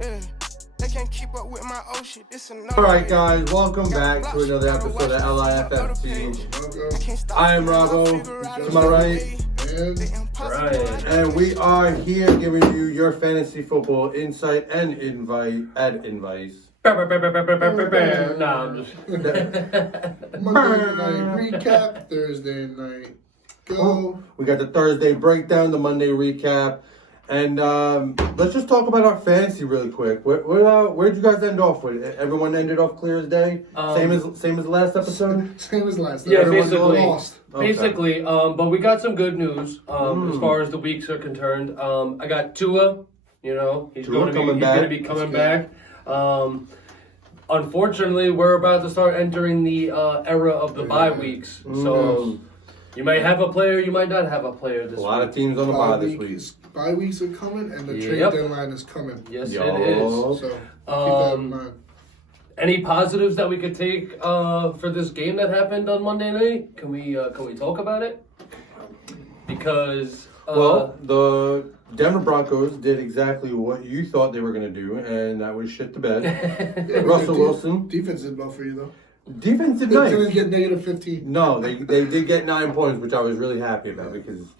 Yeah. They can't keep up with my old shit. This another. All right, guys, welcome back to another episode of LIFFT. I am Robbo, to my right, and we are here giving you your fantasy football insight and advice. Nah, I'm just. Monday night recap, Thursday night go. We got the Thursday breakdown, the Monday recap, and let's just talk about our fantasy really quick. Where'd you guys end off with? Everyone ended off clear as day. Same as last episode. Same as last. Yeah, Everyone's basically. lost. Basically, but we got some good news as far as the weeks are concerned. I got Tua. You know, he's going to be coming back. Unfortunately, we're about to start entering the era of the bye weeks. So you might have a player, you might not have a player this week. A lot of teams on the bye this week. Bye weeks are coming, and the trade deadline is coming. Yes, it is. So keep that in mind. Any positives that we could take for this game that happened on Monday night? Can we talk about it? Because the Denver Broncos did exactly what you thought they were going to do, and that was shit to bed. Russell Wilson. Defense did well for you, though. Defense did They nice. didn't get negative 15. No, they did get 9 points, which I was really happy about because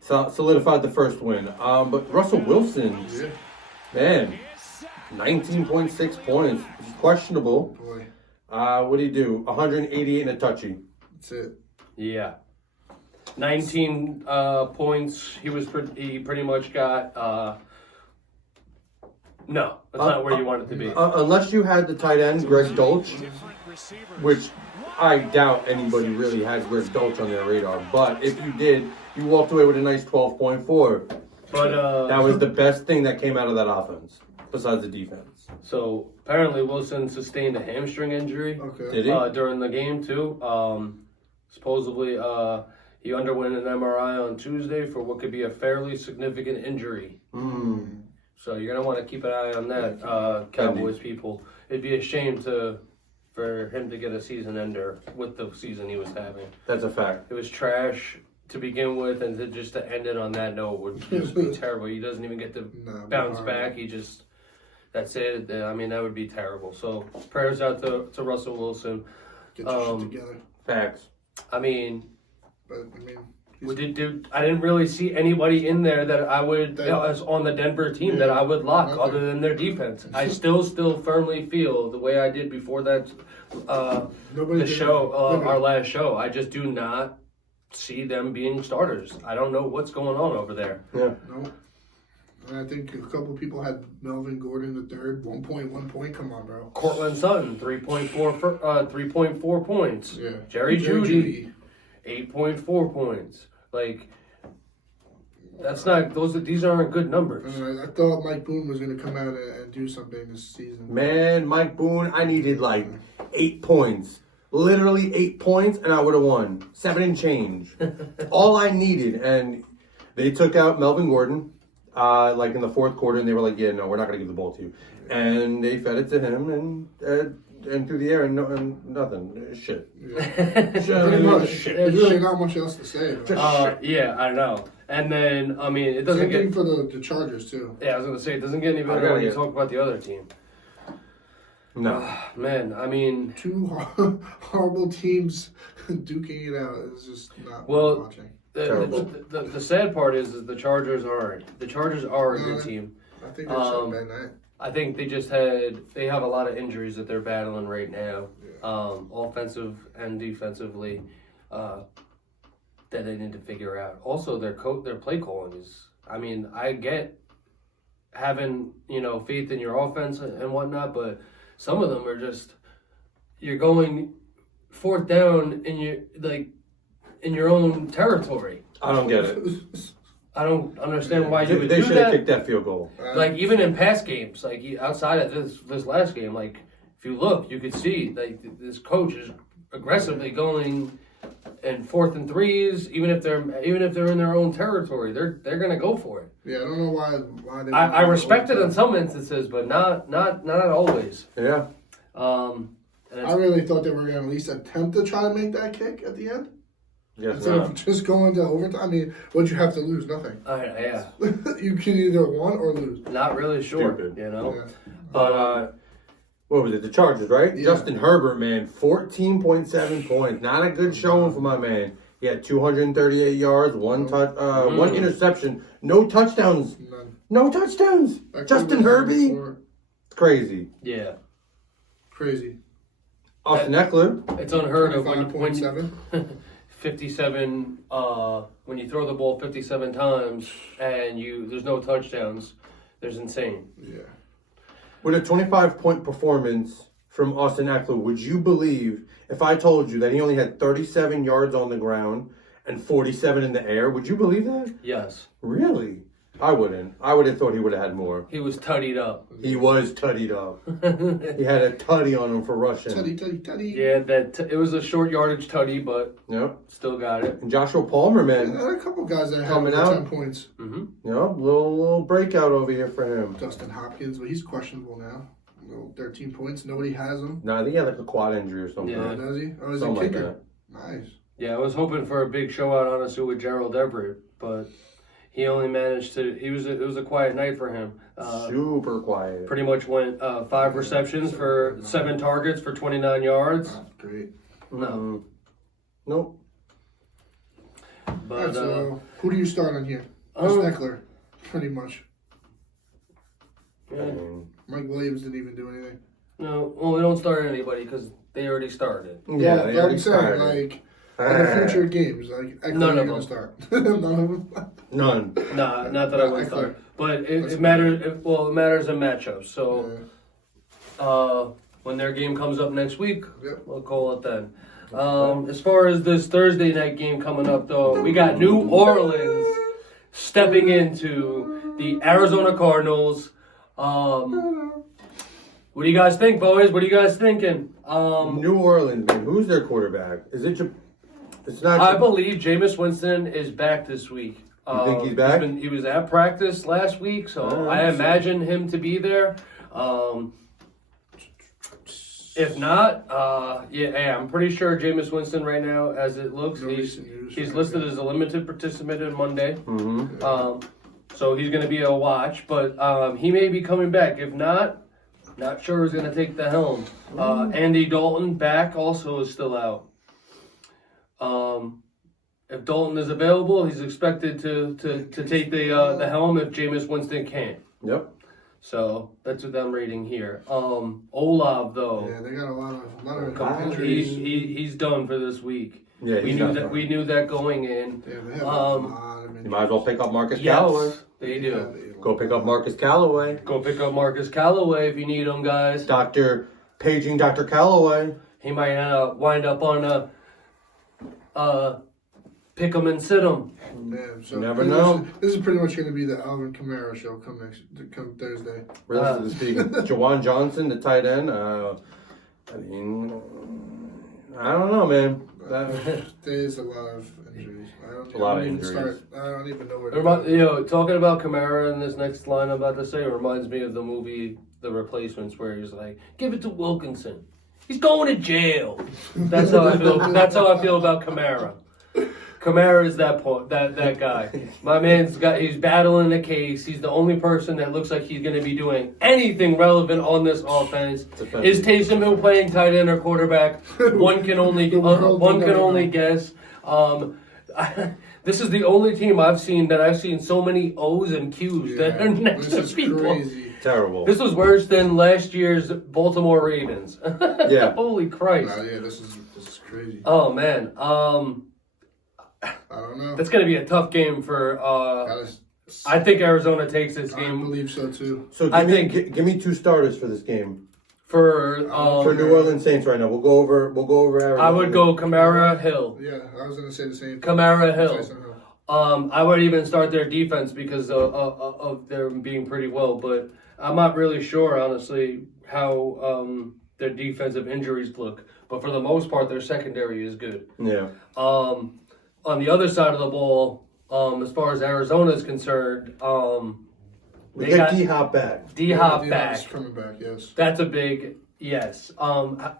solidified the first win. But Russell Wilson, man, 19.6 points. Questionable. Boy. What did he do? 188 and a touchy. That's it. Yeah. 19 points. He pretty much got. No, that's not where you want it to be. Unless you had the tight end, Greg Dolch, which I doubt anybody really has Greg Dolch on their radar. But if you did, you walked away with a nice 12.4. But that was the best thing that came out of that offense, besides the defense. So apparently Wilson sustained a hamstring injury. Okay. Did he? During the game too. Supposedly, he underwent an MRI on Tuesday for what could be a fairly significant injury. So you're gonna want to keep an eye on that, Cowboys people. It'd be a shame for him to get a season ender with the season he was having. That's a fact. It was trash to begin with, and to end it on that note would just be terrible. He doesn't even get to bounce back. He just, that's it. I mean, that would be terrible. So prayers out to Russell Wilson. Get your shit together. Facts. I mean, I didn't really see anybody in there that I would, as on the Denver team, that I would lock other than their defense. I still firmly feel the way I did before that, our last show. I just do not see them being starters. I don't know what's going on over there. Yeah. No. And I think a couple of people had Melvin Gordon the third, 1 point. Come on, bro. Cortland Sutton, 3.4 points. Yeah. Jerry Jeudy, 8.4 points. Like, that's not these aren't good numbers. I thought Mike Boone was going to come out and do something this season. Man, Mike Boone, I needed like 8 points. Literally 8 points, and I would have won. 7 and change. All I needed. And they took out Melvin Gordon, like in the fourth quarter, and they were like, yeah, no, we're not going to give the ball to you. And they fed it to him, and through the air, and nothing. Shit. Yeah. Pretty much. Shit. There's really not much else to say. Yeah, I know. And then, I mean, it doesn't Same thing for the Chargers, too. Yeah, I was going to say, it doesn't get any better when you talk about the other team. No. Man, I mean... Two horrible teams duking it out. It's just not watching. The sad part is the Chargers aren't. The Chargers are a good team. I think they're so bad night. I think they have a lot of injuries that they're battling right now, offensive and defensively, that they need to figure out. Also, their play calling is. I mean, I get having faith in your offense and whatnot, but some of them are just you're going fourth down in your own territory. I don't get it. I don't understand why you would do that. They should have kicked that field goal. Like, even in past games, like outside of this last game, like, if you look, you could see like this coach is aggressively going in 4th and 3s, even if they're in their own territory, they're gonna go for it. Yeah, I don't know why they. I respect it in some instances, but not always. Yeah. I really thought they were gonna at least attempt to try to make that kick at the end. Guess Instead not. of just going to overtime, I mean, what'd you have to lose? Nothing. Yeah, You can either win or lose. not really sure. Stupid. You know, Yeah. but What was it? The Chargers, right? Yeah. Justin Herbert, man, 14.7 points. Not a good showing for my man. He had 238 yards, one interception, no touchdowns. None. No touchdowns. That Justin kid was Herbie. before. It's crazy. yeah, Crazy. Austin Eckler. it's unheard of when 5.7. 57. When you throw the ball 57 times and there's no touchdowns, there's insane. Yeah. With a 25-point performance from Austin Eckler, would you believe if I told you that he only had 37 yards on the ground and 47 in the air? Would you believe that? Yes, Really? I wouldn't. I would have thought he would have had more. he was tuttied up. He was tuttied up. He had a tutty on him for rushing. Tutty. Yeah, it was a short yardage tutty, but Yep. still got it. And Joshua Palmer, Yeah, man. there are a couple guys that had Coming over out. 10 points. Yep. Little breakout over here for him. Dustin Hopkins, but he's questionable now. 13 points. Nobody has him. Nah, I think he had like a quad injury or something. Yeah. Does he? Oh, he's a Something like kicker. that. Nice. Yeah, I was hoping for a big show out, honestly, with Gerald Everett, but he only managed to. It was a quiet night for him. Super quiet. Pretty much went 5 receptions for 7 targets for 29 yards. Not great. No, Nope. but Alright, so who do you start on here? Just Eckler, pretty much. I yeah, mean, Mike Williams didn't even do anything. no. Well, we don't start anybody because they already started. yeah, Well, they I'm already saying, started. like, in the future games, like, Eckler, None you're of going them. to start. None of them. None. Nah, not that I would Eckler. start. But it That's matters. It matters in matchups. So when their game comes up next week, Yep. we'll call it then. As far as this Thursday night game coming up, though, we got New Orleans stepping into the Arizona Cardinals. What do you guys think, boys? What are you guys thinking? New Orleans, man. Who's their quarterback? Is it? It's not. I believe Jameis Winston is back this week. You think he's back? He was at practice last week, so Oh, I imagine him to be there. If not, I'm pretty sure Jameis Winston right now, as it looks, No he's recent news he's from listed him. as a limited participant on Monday. Mm-hmm. So he's going to be a watch, but he may be coming back. If not sure who's going to take the helm. Andy Dalton back also is still out. If Dalton is available, he's expected to take the helm if Jameis Winston can't. Yep. So that's what I'm reading here. Olav though, Yeah, they got a lot of he's injuries. he's done for this week. Yeah, we he's knew not that done. we knew that going in. Yeah, they have a Um, lot of injuries. You might as well pick up Marcus Callaway. Yes, they do. Go pick up Marcus Callaway. Go pick up Marcus Callaway if you need him, guys. Paging Dr. Callaway. He might wind up on a pick 'em and sit 'em. Man, so Never this know. This is pretty much going to be the Alvin Kamara show come Thursday. Realistically speaking, Jawan Johnson, the tight end. I mean, I don't know, man. There's a lot of injuries. I don't even know where to Talking about Kamara in this next line I'm about to say reminds me of the movie The Replacements, where he's like, "Give it to Wilkinson. He's going to jail." That's how I feel. That's how I feel about Kamara. Kamara is that guy. My he's battling the case. He's the only person that looks like he's going to be doing anything relevant on this offense. Is Taysom Hill playing tight end or quarterback? One can only guess. This is the only team I've seen so many O's and Q's that are next to people. Crazy. Terrible. This was worse than last year's Baltimore Ravens. Yeah. Holy Christ. Yeah, this is crazy. Oh man. I don't know. That's gonna be a tough game for. I think Arizona takes this I game believe so too. So give me 2 starters for this game. for For New Orleans Saints right now. We'll go over Arizona. I would go Kamara Hill. Yeah, I was gonna say the same. Kamara Hill. Tyson Hill. I would even start their defense because of them being pretty well, but I'm not really sure honestly how their defensive injuries look. But for the most part, their secondary is good. Yeah. On the other side of the ball, as far as Arizona is concerned, We got D-Hop back. D-Hop Yeah, back. he's coming back. Yes. That's a big yes.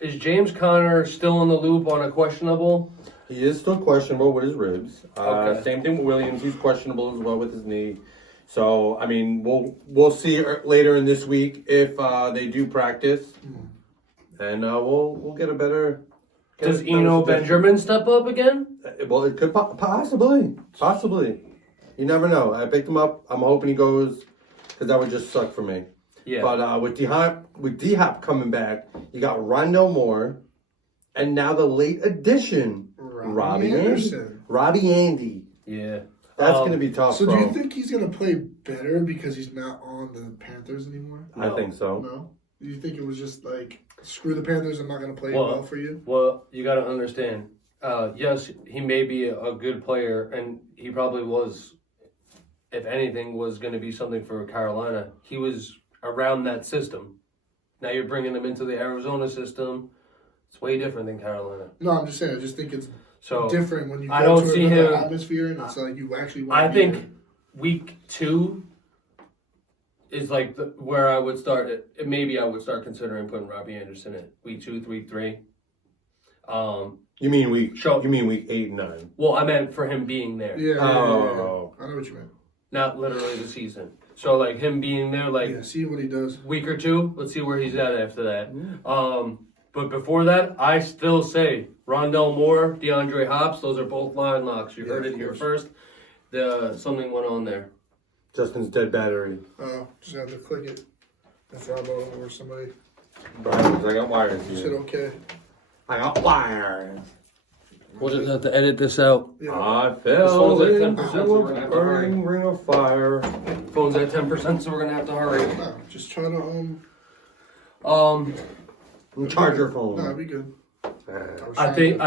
Is James Conner still in the loop on a questionable? He is still questionable with his ribs. Okay. Same thing with Williams. He's questionable as well with his knee. So I mean, we'll see later in this week if they do practice, and we'll get a better. Does Eno Benjamin step up again? Well, it could possibly. You never know. I picked him up. I'm hoping he goes, because that would just suck for me. Yeah. But with D-Hop coming back, you got Rondell Moore, and now the late addition, Robbie Anderson. Robbie Andy. Yeah. That's going to be tough, So bro. do you think he's going to play better because he's not on the Panthers anymore? I think so. No? Do you think it was just like, screw the Panthers, I'm not going to play well for you? Well, you got to understand. Yes, he may be a good player, and he probably was, if anything, was going to be something for Carolina. He was around that system. Now you're bringing him into the Arizona system. It's way different than Carolina. No, I'm just saying, I just think it's So different when you go I don't to see another him. atmosphere and it's like you actually want I to be think there. week 2 is like where I would start. Maybe I would start considering putting Robbie Anderson in week 2, 3, 3. You mean week? Sure. You mean week 8 and 9? Well, I meant for him being there, Yeah, Oh. I know what you meant. not literally the season. So like him being there, like Yeah, see what he does. week or 2. Let's see where he's at after that. But before that, I still say Rondell Moore, DeAndre Hopps. Those are both line locks. You heard of it here course. first. Something went on there. Justin's dead battery. Just have to click it. If Robbo or somebody Brian, I got wires said here. okay. I got wires. We'll just have to edit this out. Yeah. I This fell one's at into 10%, so we're gonna a have to hurry. burning ring of fire. Phone's at 10%, so we're gonna have to hurry. No, just try to Charge your No, phone. be good. I think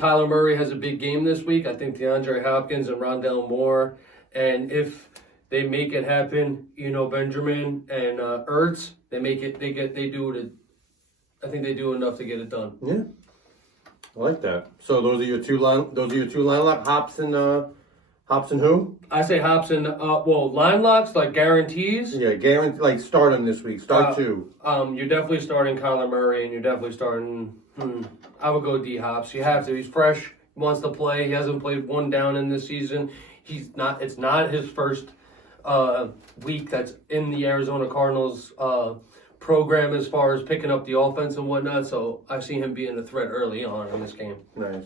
Kyler Murray has a big game this week. I think DeAndre Hopkins and Rondell Moore, and if they make it happen, Benjamin and Ertz, they do it. I think they do enough to get it done. Yeah, I like that. So those are your two line. Those are your two line lock. Hops and who? I say Hops and line locks like guarantees. Yeah, guarantee. Like start him this week. Start two. You're definitely starting Kyler Murray, and you're definitely starting. I would go D Hops. You have to. He's fresh. He wants to play. He hasn't played one down in this season. He's not. It's not his first week that's in the Arizona Cardinals program as far as picking up the offense and whatnot. So I see him being a threat early on in this game. Nice.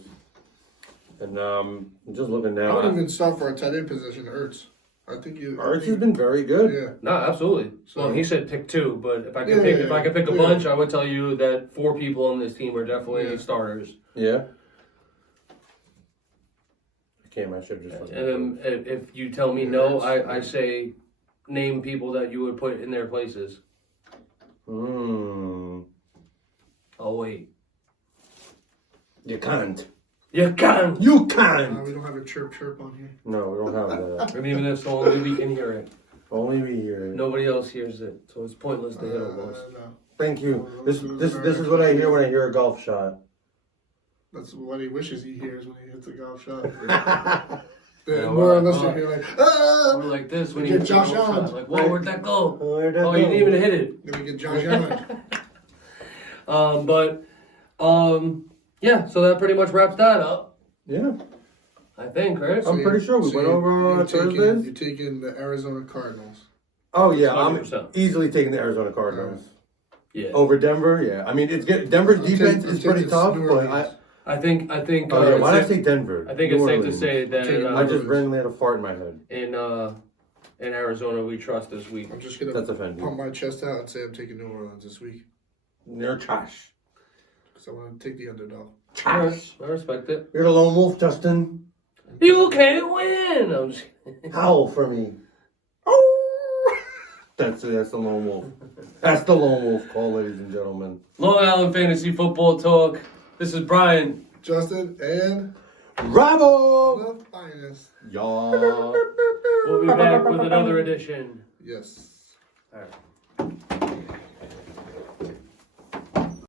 And I'm just looking I now. would even start for a tight end position, Ertz. I think you. Ertz has been very good. Yeah. No, absolutely. So- Well, he said pick 2, but if I could Yeah, if I could pick a yeah. bunch, I would tell you that 4 people on this team are definitely Yeah. starters. Yeah. I can't. I should have just. And if you tell me no, I say name people that you would put in their places. Hmm. Oh wait, You can't. you can't. You can't. We don't have a chirp on here. No, we don't have that. And even if so, only we can hear it. Only we hear it. Nobody else hears it, so it's pointless to hit almost. No. Thank you. This is what I hear when I hear a golf shot. That's what he wishes he hears when he hits a golf shot. Yeah, More or less, well, you're like, ah! Or like this when We you get hit the Josh goal shot, Allen. like, whoa, where'd that go? Where'd that Oh, you go? didn't even hit it. Then we get Josh Allen. Yeah. So that pretty much wraps that up. Yeah. I think, right? I'm pretty sure we went over Thursdays. You're taking the Arizona Cardinals. Oh yeah, I'm 100%. easily taking the Arizona Cardinals Yeah. over Denver. Yeah, I mean it's good. Denver's defense is pretty tough, New but Orleans. I think. oh yeah, why did I say Denver? I think New it's safe to Orleans. say that I just randomly had a fart in my head. in Arizona we trust this week. I'm just gonna That's offending. pump my chest out and say I'm taking New Orleans this week They're trash. because I want to take the underdog. Trash. I respect it. You're the lone wolf, Justin. You can't win. I'm just Howl for me. Oh, that's the lone wolf. That's the lone wolf call, ladies and gentlemen. Long Island Fantasy Football Talk. This is Brian. Justin and Bravo! the finest. Y'all. We'll be back with another edition. Yes. All right.